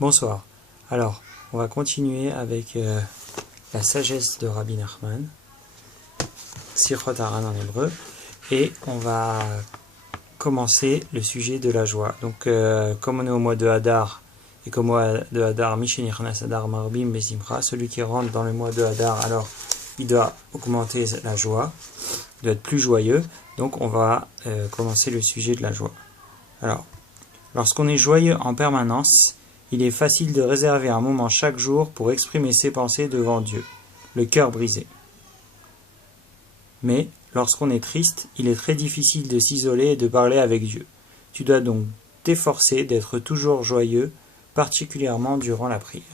Bonsoir. Alors, on va continuer avec la sagesse de Rabbi Nachman, Sichot Haran en hébreu, et on va commencer le sujet de la joie. Donc, comme on est au mois de Hadar, et qu'au mois de Hadar, Mishenichnas Hadar Marbim Besimcha, celui qui rentre dans le mois de Hadar, alors il doit augmenter la joie, il doit être plus joyeux. Donc, on va commencer le sujet de la joie. Alors, lorsqu'on est joyeux en permanence, il est facile de réserver un moment chaque jour pour exprimer ses pensées devant Dieu, le cœur brisé. Mais, lorsqu'on est triste, il est très difficile de s'isoler et de parler avec Dieu. Tu dois donc t'efforcer d'être toujours joyeux, particulièrement durant la prière.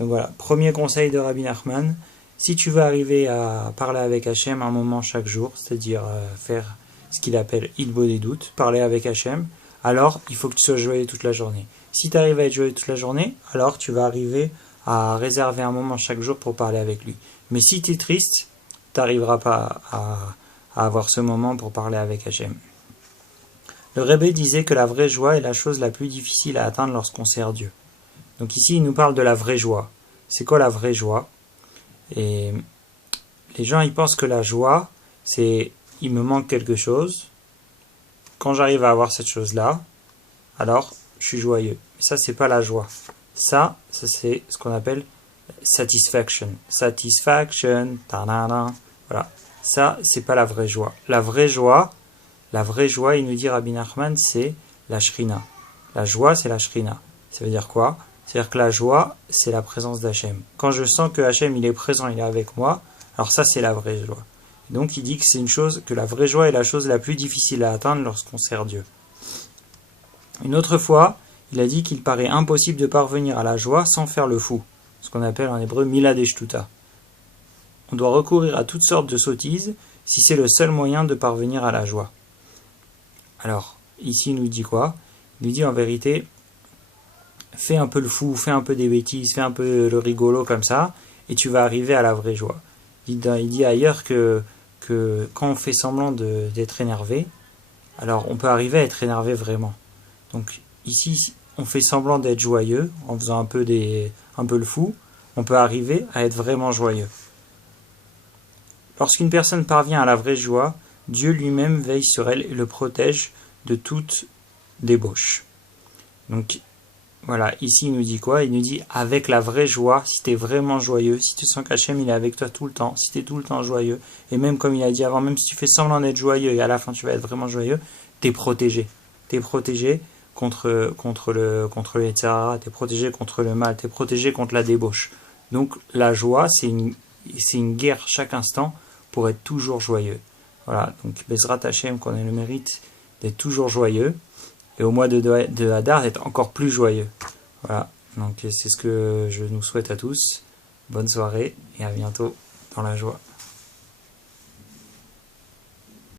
Donc voilà, premier conseil de Rabbi Nachman, si tu veux arriver à parler avec Hachem un moment chaque jour, c'est-à-dire faire ce qu'il appelle Hilbo des doutes, parler avec Hachem, alors il faut que tu sois joyeux toute la journée. Si tu arrives à être joyeux toute la journée, alors tu vas arriver à réserver un moment chaque jour pour parler avec lui. Mais si tu es triste, tu n'arriveras pas à avoir ce moment pour parler avec Hachem. Le Rebbe disait que la vraie joie est la chose la plus difficile à atteindre lorsqu'on sert Dieu. Donc ici, il nous parle de la vraie joie. C'est quoi la vraie joie? Et les gens, ils pensent que la joie, c'est il me manque quelque chose. Quand j'arrive à avoir cette chose-là, alors je suis joyeux. Mais ça, c'est pas la joie. Ça c'est ce qu'on appelle satisfaction. Satisfaction, ta-na-na. Voilà. Ça, c'est pas la vraie joie. La vraie joie, il nous dit Rabbi Nachman, c'est la shrina. La joie, c'est la shrina. Ça veut dire quoi? C'est-à-dire que la joie, c'est la présence d'Hachem. Quand je sens que Hachem, il est présent, il est avec moi, alors ça, c'est la vraie joie. Donc il dit que c'est une chose, que la vraie joie est la chose la plus difficile à atteindre lorsqu'on sert Dieu. Une autre fois, il a dit qu'il paraît impossible de parvenir à la joie sans faire le fou, ce qu'on appelle en hébreu milad eshtuta. On doit recourir à toutes sortes de sottises si c'est le seul moyen de parvenir à la joie. Alors, ici il nous dit quoi? Il nous dit en vérité, fais un peu le fou, fais un peu des bêtises, fais un peu le rigolo comme ça, et tu vas arriver à la vraie joie. Il dit ailleurs que quand on fait semblant d'être énervé, alors on peut arriver à être énervé vraiment. Donc ici, on fait semblant d'être joyeux, en faisant un peu le fou, on peut arriver à être vraiment joyeux. Lorsqu'une personne parvient à la vraie joie, Dieu lui-même veille sur elle et le protège de toute débauche. Donc voilà, ici il nous dit quoi? Il nous dit avec la vraie joie, si tu es vraiment joyeux, si tu sens qu'Hachem il est avec toi tout le temps, si tu es tout le temps joyeux, et même comme il a dit avant, même si tu fais semblant d'être joyeux et à la fin tu vas être vraiment joyeux, tu es protégé. Tu es protégé contre le Yetzirah, tu es protégé contre le mal, tu es protégé contre la débauche. Donc la joie, c'est une guerre chaque instant pour être toujours joyeux. Voilà, donc Bezrat Hachem, qu'on ait le mérite d'être toujours joyeux. Et au mois de Hadar, d'être encore plus joyeux. Voilà, donc c'est ce que je nous souhaite à tous. Bonne soirée et à bientôt dans la joie.